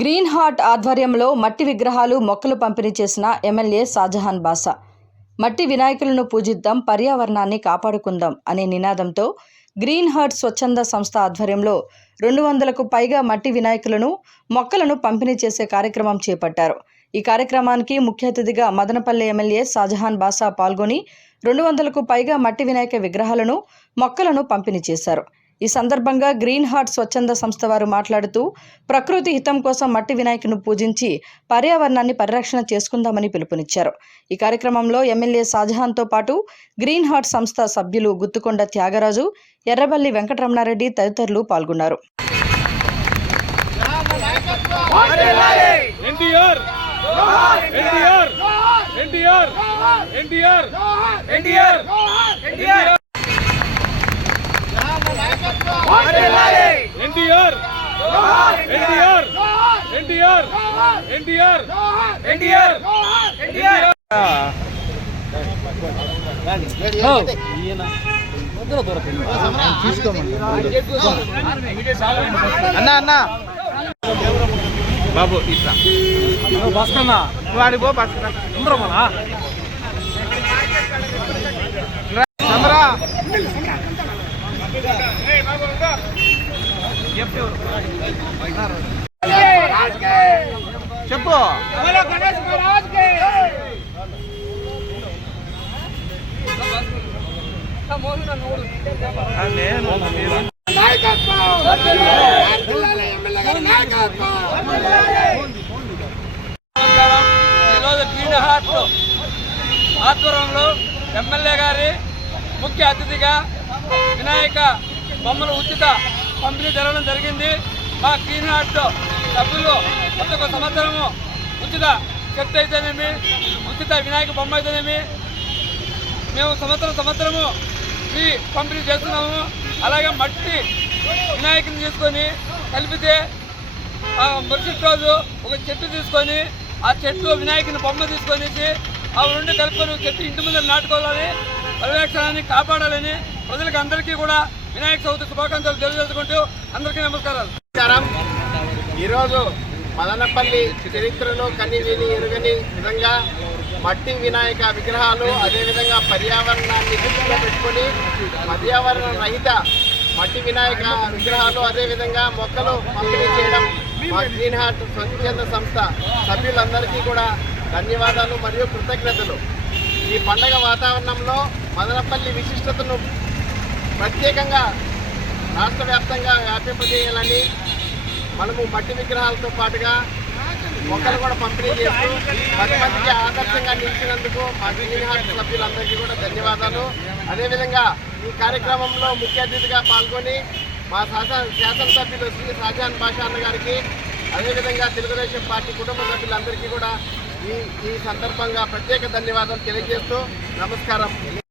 Green heart ఆధ్వర్యంలో మట్టి విగ్రహాలు మొక్కలు పంపిణీ చేసిన ఎమ్మెల్యే షాజహాన్ బాషా. మట్టి వినాయకులను పూజిద్దాం, పర్యావరణాన్ని కాపాడుకుందాం అనే నినాదంతో గ్రీన్ హార్ట్ స్వచ్ఛంద సంస్థ ఆధ్వర్యంలో 200కు పైగా మట్టి వినాయకులను, మొక్కలను పంపిణీ చేసే కార్యక్రమం చేపట్టారు. ఈ కార్యక్రమానికి ముఖ్య అతిథిగా మదనపల్లె ఎమ్మెల్యే షాజహాన్ బాషా పాల్గొని 200కు పైగా మట్టి వినాయక విగ్రహాలను, మొక్కలను పంపిణీ చేశారు. ఈ సందర్భంగా గ్రీన్ హార్ట్ స్వచ్ఛంద సంస్థ వారు మాట్లాడుతూ, ప్రకృతి హితం కోసం మట్టి వినాయకును పూజించి పర్యావరణాన్ని పరిరక్షణ చేసుకుందామని పిలుపునిచ్చారు. ఈ కార్యక్రమంలో ఎమ్మెల్యే షాజహాన్తో పాటు గ్రీన్ హార్ట్ సంస్థ సభ్యులు గుత్తుకొండ త్యాగరాజు, ఎర్రబల్లి వెంకటరమణారెడ్డి తదితరులు పాల్గొన్నారు. అన్నా బాబు ఇట్లా బస్కన్నా నువ్వు ఆడిపో బస్కన్నా చంద్రమనా చంద్రా చెప్పు ఈరోజు గ్రీన్ హార్ట్ ఆధ్వర్యంలో ఎమ్మెల్యే గారి ముఖ్య అతిథిగా వినాయక బొమ్మల ఉచిత పంపిణీ జరగడం జరిగింది. మా గ్రీన్ హార్ట్ సభ్యులు ఒక్కొక్క సంవత్సరము ఉచిత చెట్టు అయితేనేమి, ఉచిత వినాయక బొమ్మ అయితేనేమి మేము సంవత్సరము ఈ పంపిణీ చేస్తున్నాము. అలాగే మట్టి వినాయకుని తీసుకొని కలిపితే మరుసటి రోజు ఒక చెట్టు తీసుకొని ఆ చెట్టు వినాయకుని బొమ్మ తీసుకొని ఆ రెండు కలుపుకొని చెట్టు ఇంటి ముందు నాటుకోవాలని, పర్యవేక్షణాన్ని కాపాడాలని ప్రజలకు అందరికీ కూడా వినాయక చవితి శుభాకాంక్షలు తెలియజేసుకుంటూ అందరికీ నమస్కారాలు. ఈరోజు మదనపల్లి చరిత్రలో కనివిని ఎరుగని విధంగా మట్టి వినాయక విగ్రహాలు, అదేవిధంగా పర్యావరణాన్ని దృష్టిలో పెట్టుకొని పర్యావరణ రహిత మట్టి వినాయక విగ్రహాలు, అదేవిధంగా మొక్కలు పంపిణీ చేయడం మా గ్రీన్ హార్ట్ స్వచ్ఛంద సంస్థ సభ్యులందరికీ కూడా ధన్యవాదాలు మరియు కృతజ్ఞతలు. ఈ పండగ వాతావరణంలో మదనపల్లి విశిష్టతను ప్రత్యేకంగా రాష్ట్ర వ్యాప్తంగా వ్యాపింపజేయాలని మనము మట్టి విగ్రహాలతో పాటుగా మొక్కలు కూడా పంపిణీ చేస్తూ 10 మందికి ఆదర్శంగా నిలిచినందుకు మా గ్రీన్ హార్ట్ సభ్యులందరికీ కూడా ధన్యవాదాలు. అదేవిధంగా ఈ కార్యక్రమంలో ముఖ్య అతిథిగా పాల్గొని మా శాసనసభ్యులు శ్రీ షాజహాన్ బాషా అన్న గారికి, అదేవిధంగా తెలుగుదేశం పార్టీ కుటుంబ సభ్యులందరికీ కూడా ఈ సందర్భంగా ప్రత్యేక ధన్యవాదాలు తెలియజేస్తూ నమస్కారం.